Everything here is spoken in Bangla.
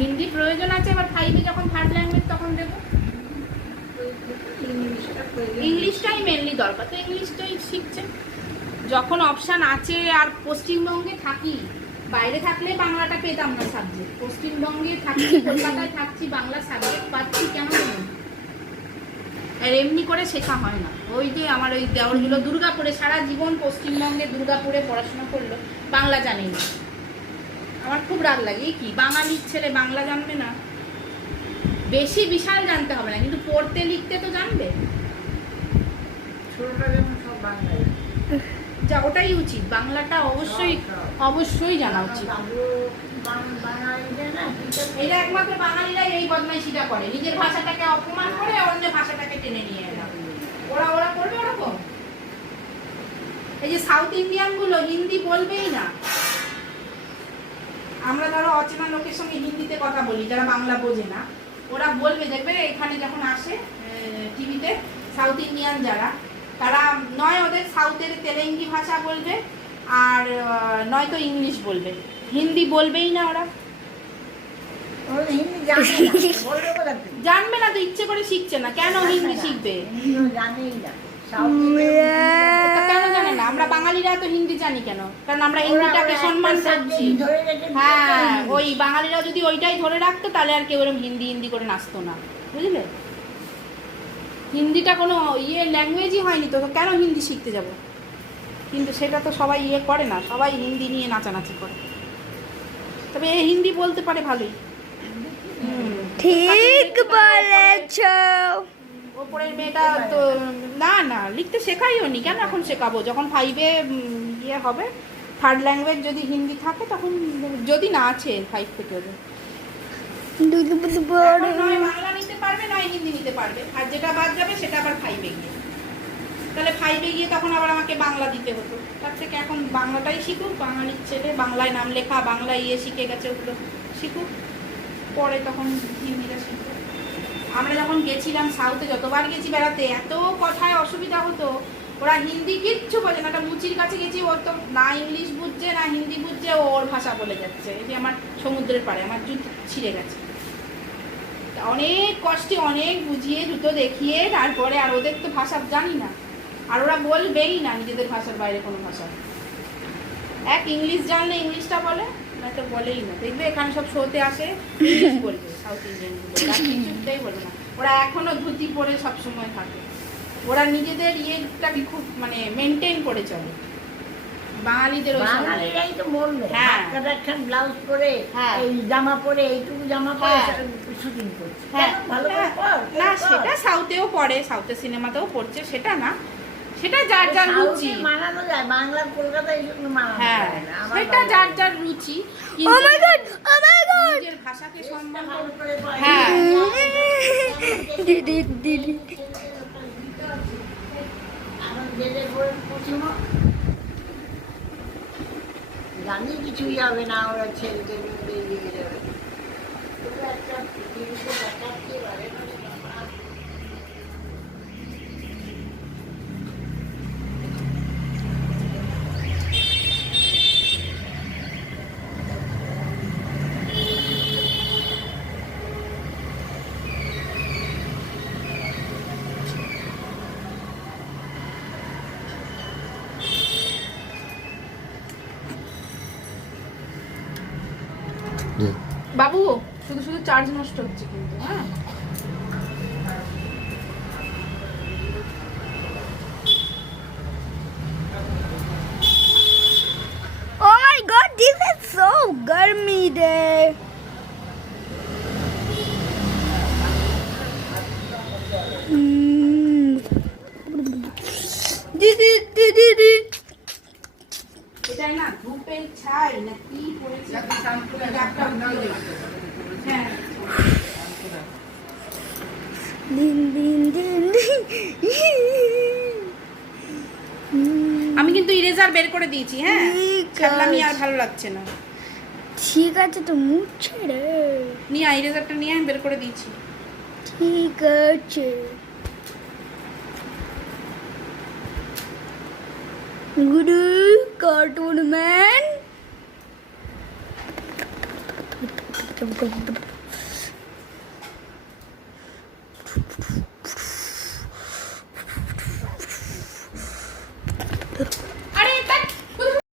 হিন্দি প্রয়োজন আছে, এবার 5-এ যখন থার্ড ল্যাঙ্গুয়েজ তখন দেবো। ইংলিশটাই মেনলি দরকার, তো ইংলিশটাই শিখছে। যখন অপশান আছে, আর পশ্চিমবঙ্গে থাকি, বাইরে থাকলে বাংলাটা পেতাম না সাবজেক্ট, পশ্চিমবঙ্গে থাকি, কলকাতায় থাকছি, বাংলা সাবজেক্ট পাচ্ছি, কেন? আর এমনি করে শেখা হয় না। ওই যে আমার ওই দেওরগুলো দুর্গাপুরে সারা জীবন পশ্চিমবঙ্গে দুর্গাপুরে পড়াশোনা করলো, বাংলা জানেই না। আমার খুব রাগ লাগে, কি বাঙালির ছেলে বাংলা জানবে না? বেশি বিশাল জানতে হবে না, কিন্তু পড়তে লিখতে তো জানবে। যা, ওটাই উচিত, বাংলাটা অবশ্যই অবশ্যই জানা উচিত। এটা একমাত্র বাঙালিরাই এই বদমাইশিটা করে, নিজের ভাষাটাকে অপমান করে অন্য ভাষাটাকে টেনে নিয়ে এলাম। ওরা করবে ওরকম। এই যে সাউথ ইন্ডিয়ান গুলো হিন্দি বলবেই না। আমরা ধরো অচেনা লোকের সঙ্গে হিন্দিতে কথা বলি, যারা বাংলা বোঝে না, ওরা বলবে, দেখবে এখানে যখন আসে টিভিতে, সাউথ ইন্ডিয়ান যারা, তারা নয় ওদের সাউথের তেলেঙ্গি ভাষা বলবে, আর নয়তো ইংলিশ বলবে, হিন্দি বলবেই না ওরা। জানবে না তো, ইচ্ছে করে শিখছে না। কেন হিন্দি শিখবে? কেন জানে না? আমরা বাঙালিরা তো হিন্দি জানি কেন? কারণ আমরা হিন্দিটাকে সম্মান করছি। হ্যাঁ, ওই বাঙালিরা যদি ওইটাই ধরে রাখতো, তাহলে আর কেউ এরকম হিন্দি করে নাচতো না, বুঝলে? হিন্দিটা কোনো ল্যাঙ্গুয়েজই হয়নি তো, কেন হিন্দি শিখতে যাব? কিন্তু সেটা তো সবাই করে না, সবাই হিন্দি নিয়ে নাচানাচি করে। তবে এ হিন্দি বলতে পারে ভালোই। ঠিক বলেছ। ওপরের মেয়েটা তো না লিখতে শেখাইও নি, কেন এখন শেখাবো? যখন 5-এ হবে, থার্ড ল্যাঙ্গুয়েজ যদি হিন্দি থাকে, তখন যদি না আছে 5 থেকে ওদের, নয় বাংলা নিতে পারবে, নয় হিন্দি নিতে পারবে, আর যেটা বাদ যাবে সেটা আবার 5-এ গিয়ে। তাহলে 5-এ গিয়ে তখন আবার আমাকে বাংলা দিতে হতো। তার থেকে এখন বাংলাটাই শিখুক, বাঙালির ছেলে, বাংলায় নাম লেখা, বাংলা শিখে গেছে, ওগুলো শিখুক, পরে তখন হিন্দিটা শিখবে। আমরা যখন গেছিলাম সাউথে, যতবার গেছি বেড়াতে, এত কথায় অসুবিধা হতো। ওরা হিন্দি কিচ্ছু বোঝে না। একটা মুচির কাছে গেছি, ওর তো না ইংলিশ বুঝছে না হিন্দি বুঝছে, ওর ভাষা বলে যাচ্ছে। এই যে আমার সমুদ্রের পাড়ে আমার জুতো ছিঁড়ে গেছে, অনেক কষ্টে অনেক বুঝিয়ে জুতো দেখিয়ে, তারপরে, আর ওদের তো ভাষা জানি না, আর ওরা বলবেই না নিজেদের ভাষার বাইরে কোনো ভাষা। ইংলিশ জানলে ইংলিশটা বলে, না তো বলেই না। দেখবে এখানে সব শোতে আসে, ইংলিশ বলবে, সাউথ ইন্ডিয়ান কিছুটাই বলে না। ওরা এখনো ধুতি পরে সবসময় থাকে। ওরা নিজেদের ইয়েটাকে খুব মেনটেন করে চলে। বাঙালিদের বাঙালিরাই তো বলবে, একখান ব্লাউজ পরে, এই জামা পরে, এইটুকু জামা পরে শুটিং করছে। ভালো করে পর না, সেটা সাউথেও পড়ে, সাউথের সিনেমাতেও পড়ছে, সেটা না, সেটা যার যার রুচি। মানানো যায়, বাংলা কলকাতায় মানানো যায় না, সেটা যার যার রুচি। ও মাই গড, ও মাই গড, নিজের ভাষাকে সম্মান করে। হ্যাঁ, দিদি দিদি জানি কিছুই হবে না, ওরা ছেলেদের দিয়ে যাবে। বাবু, শুধু শুধু চার্জ নষ্ট হচ্ছে কিন্তু। হ্যাঁ, Oh my god, this is so गर्मी day. Didi. এটাই না ধূপের ছাই না কি পড়েছে, হ্যাঁ, দিন আমি কিন্তু ইরেজার বের করে দিয়েছি। হ্যাঁ, ছাড়লামই, আর ভালো লাগছে না। ঠিক আছে, তো মুছে রে। নিয়ে ইরেজারটা নিয়ে আমি বের করে দিয়েছি। ঠিক আছে, গুড কার্টুন ম্যান। good.